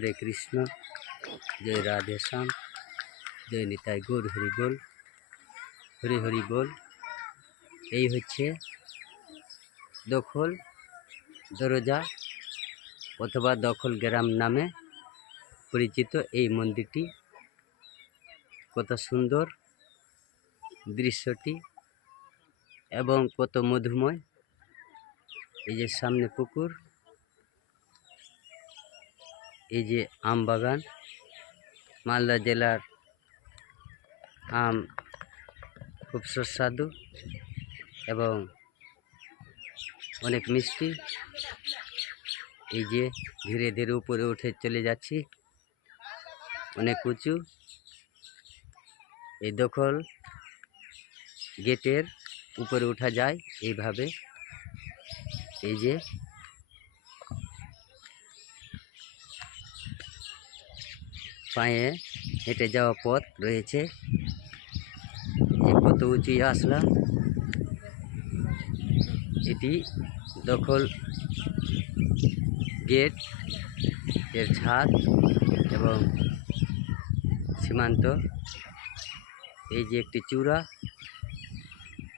হরে কৃষ্ণ, জয় রাধে শ্যাম, জয় নিতাই গৌর হরি বল, হরি হরি বল। এই হচ্ছে দখল দরজা অথবা দখল গ্রাম নামে পরিচিত এই মন্দিরটি। কত সুন্দর দৃশ্যটি এবং কত মধুময়। এই যে সামনে পুকুর, এই যে আম বাগান। মালদা জেলার আম খুব সুস্বাদু এবং অনেক মিষ্টি। এই যে ধীরে ধীরে উপরে উঠে চলে যাচ্ছি, অনেক উঁচু। এই দখল গেটের উপরে উঠা যায় এইভাবে। এই যে পায়ে হেঁটে যাওয়া পথ রয়েছে। যে কত উঁচু আসলাম। এটি দখল গেট এর ছাদ এবং সীমান্ত। এই যে একটি চূড়া,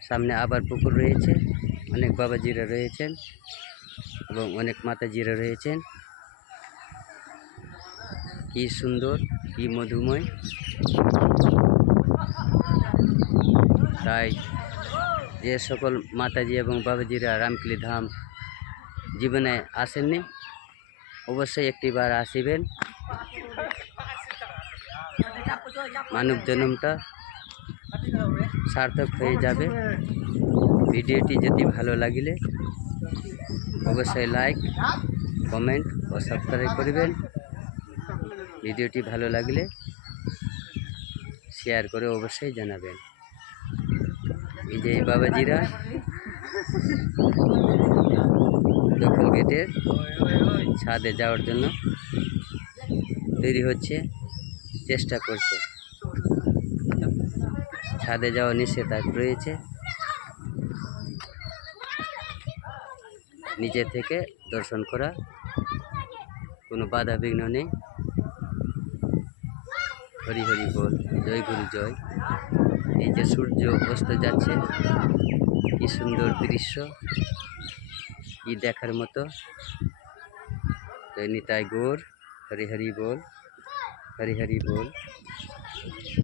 সামনে আবার পুকুর রয়েছে, অনেক বাবাজিরা রয়েছেন এবং অনেক মাতাজিরা রয়েছেন। কি সুন্দর, কি মধুময়। তাই যে সকল মাতাজি এবং বাবাজিরা রামকলি ধাম জীবনে আসেননি, অবশ্যই একটিবার আসিবেন। মানব জন্মটা সার্থক হয়ে যাবে। ভিডিওটি যদি ভালো লাগিলে অবশ্যই লাইক, কমেন্ট ও সাবস্ক্রাইব করবেন। ভিডিওটি ভালো লাগলে শেয়ার করে অবশ্যই জানাবেন। এই যে বাবাজিরা দখল গেটের ছাদে যাওয়ার জন্য তৈরি হচ্ছে, চেষ্টা করছে। ছাদে যাওয়া নিষেধাজ্ঞা রয়েছে, নিচে থেকে দর্শন করা কোনো বাধা বিঘ্ন নেই। হরি হরি বল, জয় গুরু জয়। এই যে সূর্য অস্ত যাচ্ছে, কি সুন্দর দৃশ্য, কি দেখার মতো। জয় নিতাই গৌর, হরি হরি বল, হরি হরি বল।